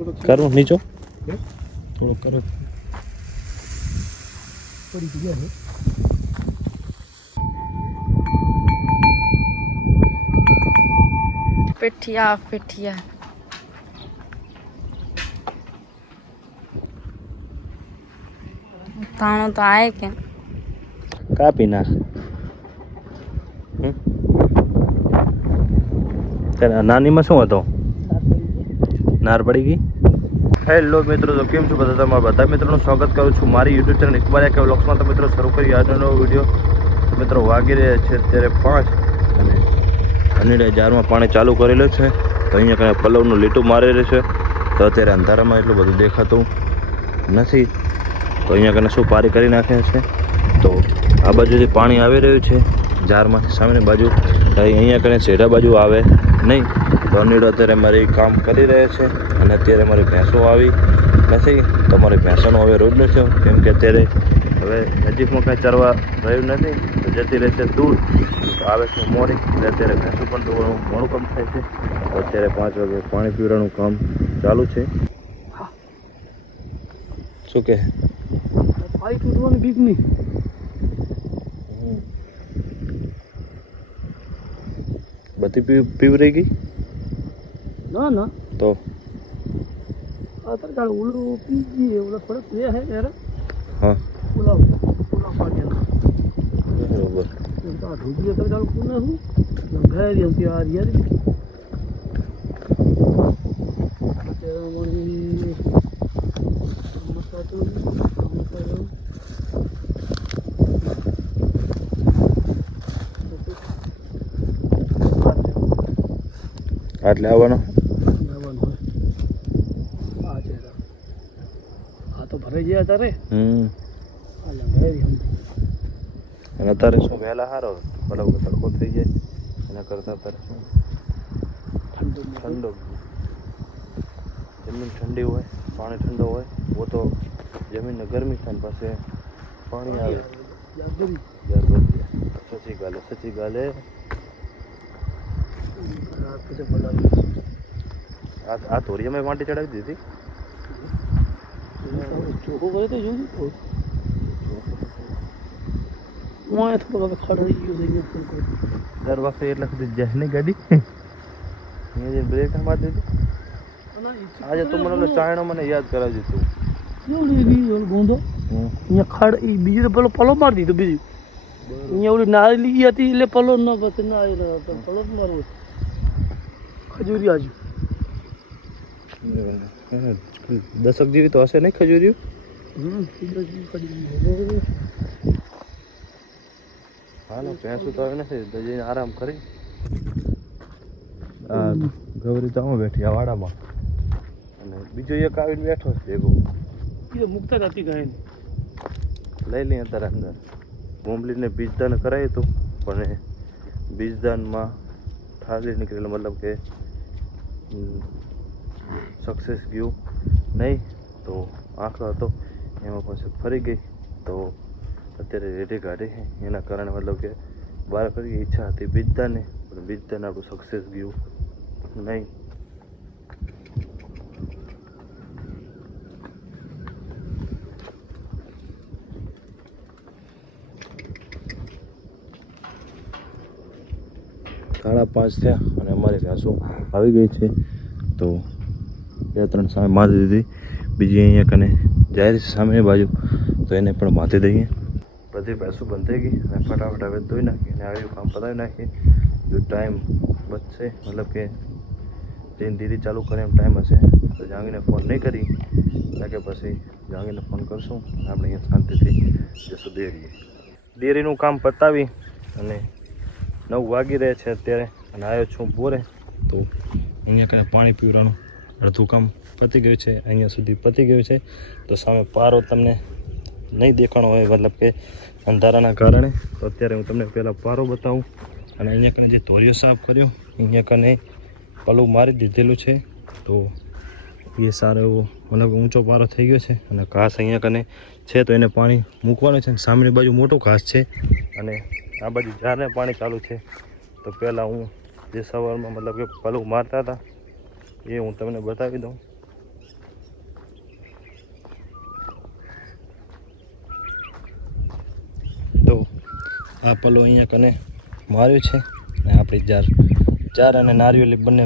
करो नीचो थोड़ा करो पिठिया पिठिया ताणो तो आए क्या का पीना तेरा नानी में शू हतो नार पड़ी गई। હેલો મિત્રો, તો કેમ છો બધા? તમારા બધા મિત્રોનું સ્વાગત કરું છું મારી યુટ્યુબ ચેનલ ઇકબાલ કે વ્લોગ્સમાં। તો મિત્રો શરૂ કરી આજનો નવો વિડીયો। મિત્રો વાગી રહ્યા છે અત્યારે 5 અને અનીડે જારમાં પાણી ચાલુ કરેલું છે। તો અહીંયા કંઈ પલવનું લીટું મારેલું છે। તો અત્યારે અંધારામાં એટલું બધું દેખાતું નથી। તો અહીંયા કને શું પારી કરી નાખ્યા છે। તો આ બાજુથી પાણી આવી રહ્યું છે જારમાંથી સામેની બાજુ, અહીંયા કને છેડા બાજુ આવે નહીં। તો અનીડો અત્યારે મારી કામ કરી રહ્યા છે અને અત્યારે મારી ભેંસો આવી નથી। તો મારી ભેંસોનો હવે રોજનો છે, કેમ કે અત્યારે હવે નજીકમાં કાંઈ ચરવા રહ્યું નથી, તો જતી રહેશે દૂર। તો આવે છે મોડી એટલે અત્યારે ભેંસો પણ થોડું મોડું કામ થાય છે। તો અત્યારે 5 વાગે પાણી પીવડાનું કામ ચાલુ છે। શું કહે પાણી તૂટવાની બીક નહીં? બધી પીવરાઈ ગઈ? ના ના, તો અત્યારે ચાલ ઓલું પી ગઈ, ઓલા થોડોક રે હે યાર। હા ઓલા પાણી બરોબર। આ ઢોકી અત્યારે ચાલુ કોને હું લંઘાઈ હતી આ યાર। આટલે આવવાનો આ તો ભરાઈ ગયા તારે। અને અત્યારે શું વહેલા સારો બરાબર તડકો થઈ જાય એના કરતાં અત્યારે શું ઠંડો, જમીન ઠંડી હોય, પાણી ઠંડો હોય। वो तो જમીનને ગરમી થાય ને પાસે પાણી આવે સચી ગાલે સચી ગાલે। આ ધોરિયામાં વાંટી ચડાવી દીધી। ચોખ્ખું કરે તો જોયું થોડો હવે ખડાઈ ગયો છે। દર વખતે એટલે સુધી જાય નહીં ગાડી, અહીંયા જે બ્રેક મારી દીધી। આજે તો મને ચાયણો મને યાદ કરાવી દીધું ગોંધો અહીંયા ખડ એ બીજી પેલો પલો મારી દીધો। બીજી અહીંયા ઓલી નાળી હતી એટલે પલો ન પછી ના પલો જ મારવો ખજૂરી આજુ 10 જેવી તો હશે નહીં ખજૂરી? હાલો ભેંસું તો હવે નથી, જઈને આરામ કરી। આ ગૌરી તો આમાં બેઠી આ વાડામાં, અને બીજો એક આવીને બેઠો છે ભેગો। એ મુક્ત હતી ગાયને લઈ લઈએ અત્યારે અંદર। બોમ્બલીને બીજદાન કરાયું હતું પણ બીજદાનમાં ઠાલી નીકળેલું, મતલબ કે સક્સેસ ગયું નહીં। તો આંકડો હતો એમાં પછી ફરી ગઈ, તો અત્યારે રેડી કાઢી છે એના કારણે, મતલબ કે બહાર કરી ઈચ્છા હતી બીજદાને, પણ બીજદાન આપણું સક્સેસ ગયું નહીં। સાડા 5 થયા અને અમારી ભેંસો આવી ગઈ છે। તો 2-3 સામે મારી દીધી, બીજી અહીંયા કને જાય છે સામેની બાજુ, તો એને પણ માથી દઈએ। બધી ભેંસો બંધ થઈ ગઈ અને ફટાફટ હવે ધોઈ નાખી અને આવ્યું કામ પતાવી નાખીએ। જો ટાઈમ બચશે, મતલબ કે જઈને દીદી ચાલુ કરે એમ ટાઈમ હશે તો જાંગીને ફોન નહીં કરી, એટલે કે પછી જાંગીને ફોન કરશું અને આપણે અહીંયા શાંતિથી જશું ડેરીએ। ડેરીનું કામ પતાવી અને 9 વાગી રહ્યા છે અત્યારે, અને આવ્યો છું બોરે। તો અહીંયા કને પાણી પીવડાનું અડધું કામ પતી ગયું છે, અહીંયા સુધી પતી ગયું છે। તો સામે પારો તમને નહીં દેખાણો હોય, મતલબ કે અંધારાના કારણે। તો અત્યારે હું તમને પહેલાં પારો બતાવું, અને અહીંયા કને જે ધોરિયો સાફ કર્યો અહીંયા કને પલું મારી દીધેલું છે। તો એ સારો એવો મતલબ ઊંચો પારો થઈ ગયો છે, અને ઘાસ અહીંયા કને છે તો એને પાણી મૂકવાનું છે। સામેની બાજુ મોટો ઘાસ છે અને આ બાજુ ઝારને પાણી ચાલુ છે। તો પહેલાં હું જે સવારમાં મતલબ કે પલું મારતા હતા એ હું તમને બતાવી દઉં। આ પલો અહીંયા કને માર્યું છે અને આપણી જાર અને નારિયેળી બંને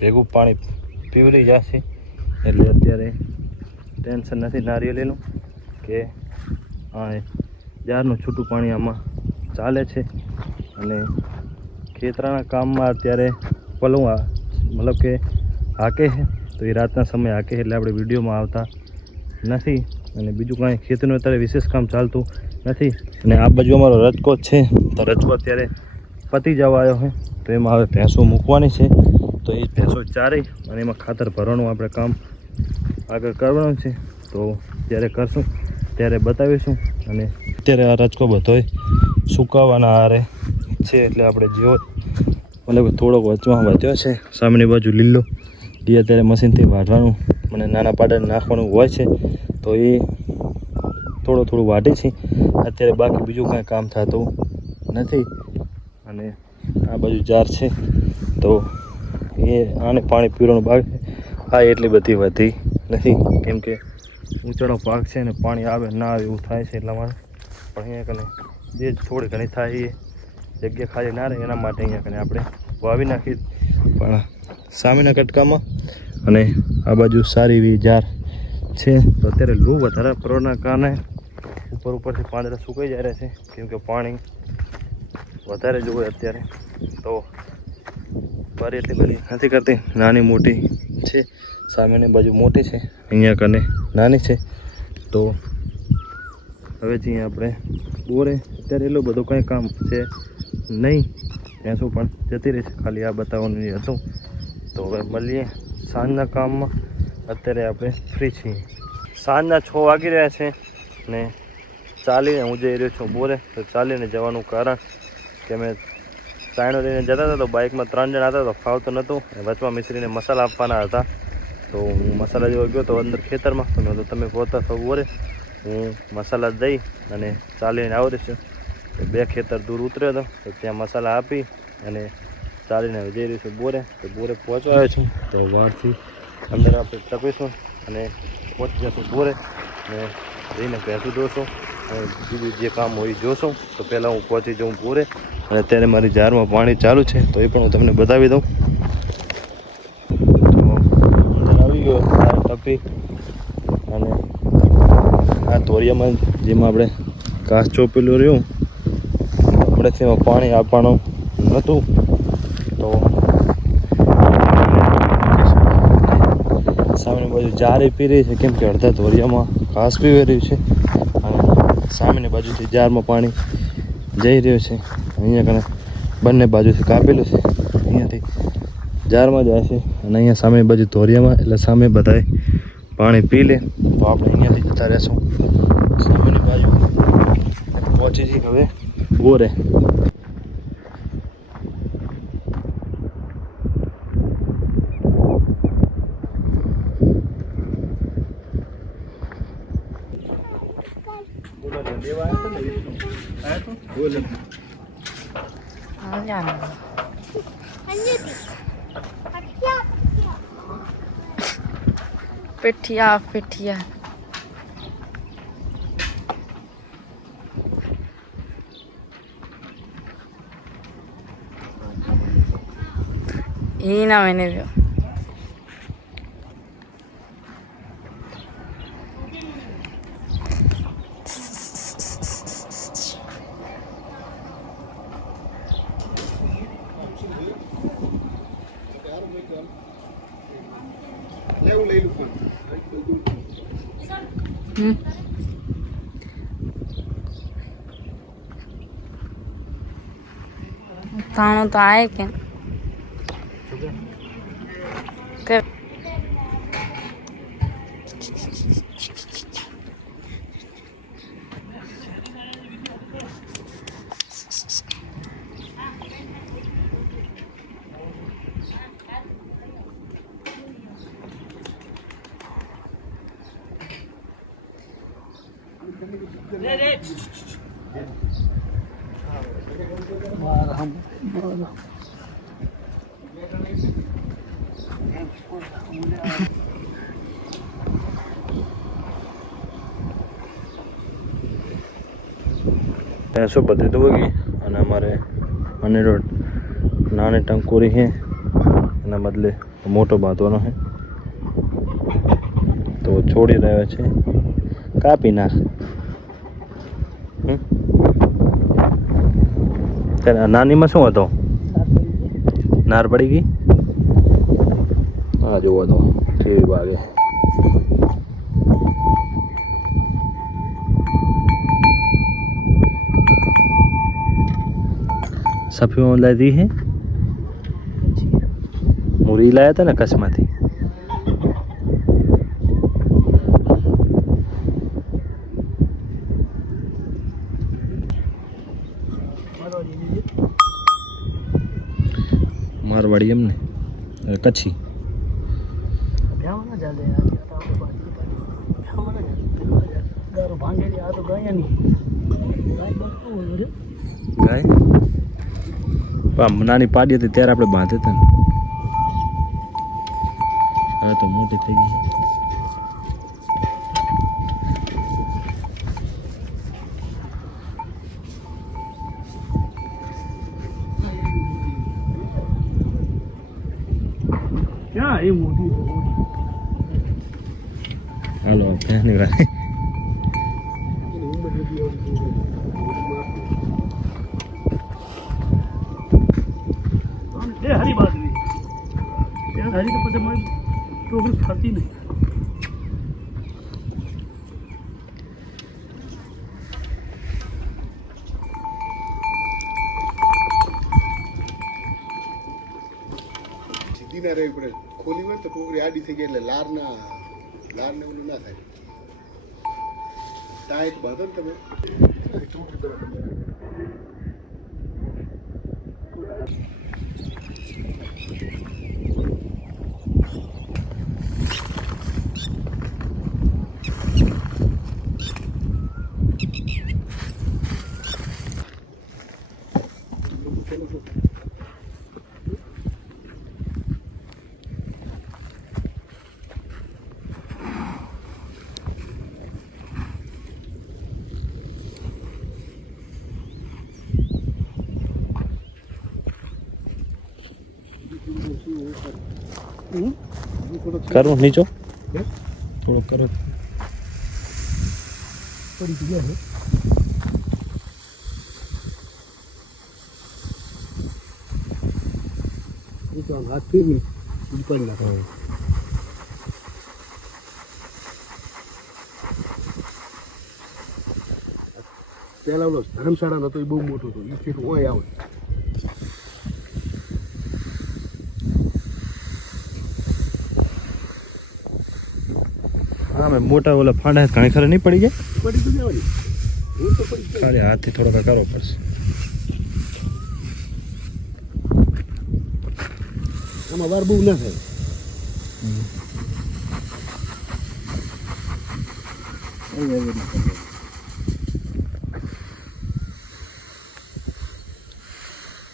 ભેગું પાણી પીવરી જશે એટલે અત્યારે ટેન્શન નથી નારિયેળીનું કે આ જારનું છૂટું પાણી આમાં ચાલે છે. અને ખેતરાના કામમાં અત્યારે પલવું મતલબ કે હાકે છે તો એ રાતના સમયે હાકે એટલે આપણે વિડીયોમાં આવતા નથી. અને બીજું કાંઈ ખેતીનું અત્યારે વિશેષ કામ ચાલતું નથી. અને આ બાજુ અમારો રજકો છે તો રજકો અત્યારે પતી જવા આવ્યો છે તો એમાં હવે ભેંસો મૂકવાની છે તો એ ભેંસો ચારી અને એમાં ખાતર ભરવાનું આપણે કામ આગળ કરવાનું છે તો ત્યારે કરશું ત્યારે બતાવીશું. અને અત્યારે આ રજકો બધોય સુકાવાના હારે છે એટલે આપણે જેવો મતલબ થોડોક વચમાં વધ્યો છે સામેની બાજુ લીલો એ અત્યારે મશીનથી વાઢવાનું મને નાના પાડાને નાખવાનું હોય છે તો એ થોડું વાઢે છે અત્યારે. બાકી બીજું કાંઈ કામ થતું નથી. અને આ બાજુ જાર છે તો એ આને પાણી પીવાનું બાકી છે. આ એટલી બધી વધી નથી કેમ કે ઊંચાડો પાક છે ને પાણી આવે ના આવે એવું થાય છે એટલા માટે. પણ અહીંયા કને જે થોડી ઘણી થાય એ જગ્યા ખાલી ના રહે એના માટે અહીંયા કને આપણે વાવી નાખી પણ સામેના કટકામાં. અને આ બાજુ સારી એવી જાર છે તો અત્યારે લૂ વધારે પડવાના કારણે ઉપરથી પાંદડા સુકાઈ જાય છે કેમ કે પાણી વધારે જોઈએ અત્યારે તો બારી એટલી બધી નથી કરતી. નાની મોટી છે સામેની બાજુ મોટી છે અહીંયા કને નાની છે તો હવેથી આપણે બોરે અત્યારે એટલું બધું કંઈ કામ છે નહીં. ભેંસો પણ જતી રહી છે ખાલી આ બતાવવાનું હતું. તો હવે મળીએ સાંજના કામમાં. અત્યારે આપણે ફ્રી છીએ. સાંજના 6 વાગી રહ્યા છે ને ચાલીને હું જઈ રહ્યો છું બોરે. તો ચાલીને જવાનું કારણ કે અમે ચાયણો લઈને જતા હતા તો બાઇકમાં 3 જણા હતા તો ફાવતું નહોતું. વચમાં મિશ્રીને મસાલા આપવાના હતા તો હું મસાલા જેવો ગયો તો અંદર ખેતરમાં તો મેં તો તમે પહોંચતા થો બોરે હું મસાલા દઈ અને ચાલીને આવી છું. તો 2 ખેતર દૂર ઉતર્યો હતો તો ત્યાં મસાલા આપી અને ચાલીને જઈ રહ્યું છું બોરે. તો બોરે પહોંચવા આવ્યો છું તો બહારથી અંદર આપણે ટપીશું અને પહોંચી જશું બોરે અને જઈને ભેંસું દોશું અને બીજું જે કામ હોય જોશું. તો પહેલાં હું પહોંચી જાઉં બોરે અને અત્યારે મારી જારમાં પાણી ચાલુ છે તો એ પણ હું તમને બતાવી દઉં. તો અંદર આવી ગયો ટપી અને આ તોરિયામાં જેમાં આપણે ઘાસ ચોપેલું રહ્યું હમણાંથી એમાં પાણી આપવાનું નહોતું તો સામેની બાજુ જારે પી રહી છે કેમ કે અડધા તોરિયામાં ઘાસ પીવી રહ્યું છે અને સામેની બાજુથી જારમાં પાણી જઈ રહ્યું છે. અહીંયા કને બંને બાજુથી કાપેલું છે અહીંયાથી જારમાં જાય છે અને અહીંયા સામેની બાજુ તોરિયામાં એટલે સામે બધાએ પાણી પી લે તો આપણે અહીંયાથી જતા રહેશું સામેની બાજુ પહોંચી જઈએ હવે બોરે. पिठिया पिठिया ही ना मैंने भी ताणो तो आए के ભેંસો બધી તો વગી અમારે અનેરો નાની ટંકોરી છે એના બદલે મોટો બાંધવાનો છે તો છોડી રહ્યો છે કાપી નાખ નાનીમાં શું હતો નાર પડી ગઈ હા જોવો તો કેવી વાગે सफी लाई दी है मुरी लाया था ना कसमाती मारवाड़ी हमने कच्छी गाय નાની પાડી હતી ત્યારે આપણે બાંધે હતા ને હવે તો મોટી થઈ ગઈ ક્યાં એ મોટી હાલો ત્યાંની વાત हरी बात नहीं यार हरी तो पता मैं प्रोग्रेस खाती नहीं સીધી ના રહેવી પડે ખોલી હોય તો ટોકરી આડી થઈ ગઈ એટલે લાર ને ઓલું ના થાય ટાઈટ બાંધો ને તમે ટોકરી બરાબર करो नीचो थोड़ा करो थोड़ी जगह है ये तो हम हाथ फिर ऊपर लगा है પહેલા ઓલો ધર્મશાળા નતો એ બહુ મોટો હતો એ ફેર ઓય આવે हाँ मैं मोटा वाला फाड़ा है घणे खरा नहीं पड़ी गया પડી તો જવાની હું તો પડી જાય खाली हाथ ही थोड़ा का करो पर આમાં વાર બહુ ના થાય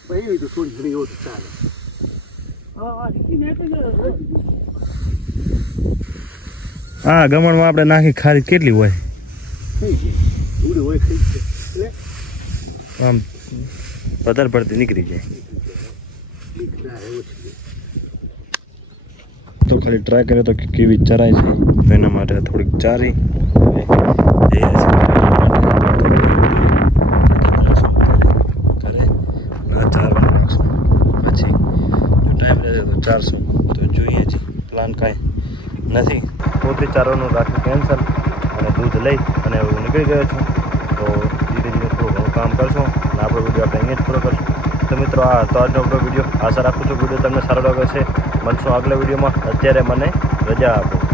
ભાઈ તો થોડી ઘણી હોય તો ચાલે હા हाँ गमण में આપણે નાખી ખારી કેટલી હોય થઈ ગઈ ઉડે હોય થઈ છે એટલે આમ વધારે પડતી નીકળી જાય ના એવું છે તો ખાલી ટ્રાય કર્યો તો કે કેવી ચરાય છે તો એના માટે થોડીક ચારી હવે જઈ રહ્યા છે ઘરે 4 વાર નાખશું પછી ટાઈમ રહેશે તો 400 તો જોઈએ છે પ્લાન કાંઈ નથી પોતે ચારવાનું રાખ્યું કેન્સલ અને દૂધ લઈ અને હું નીકળી ગયો છું તો ધીરે ધીરે થોડું ઘણું કામ કરશું અને આપણો વિડીયો આપણે અહીંયા જ પૂરો કરશું તો મિત્રો આ તો આજનો આપણો વિડીયો આશા રાખું છું વિડીયો તમને સારો લાગે છે મળશું આગલા વિડીયોમાં અત્યારે મને રજા આપો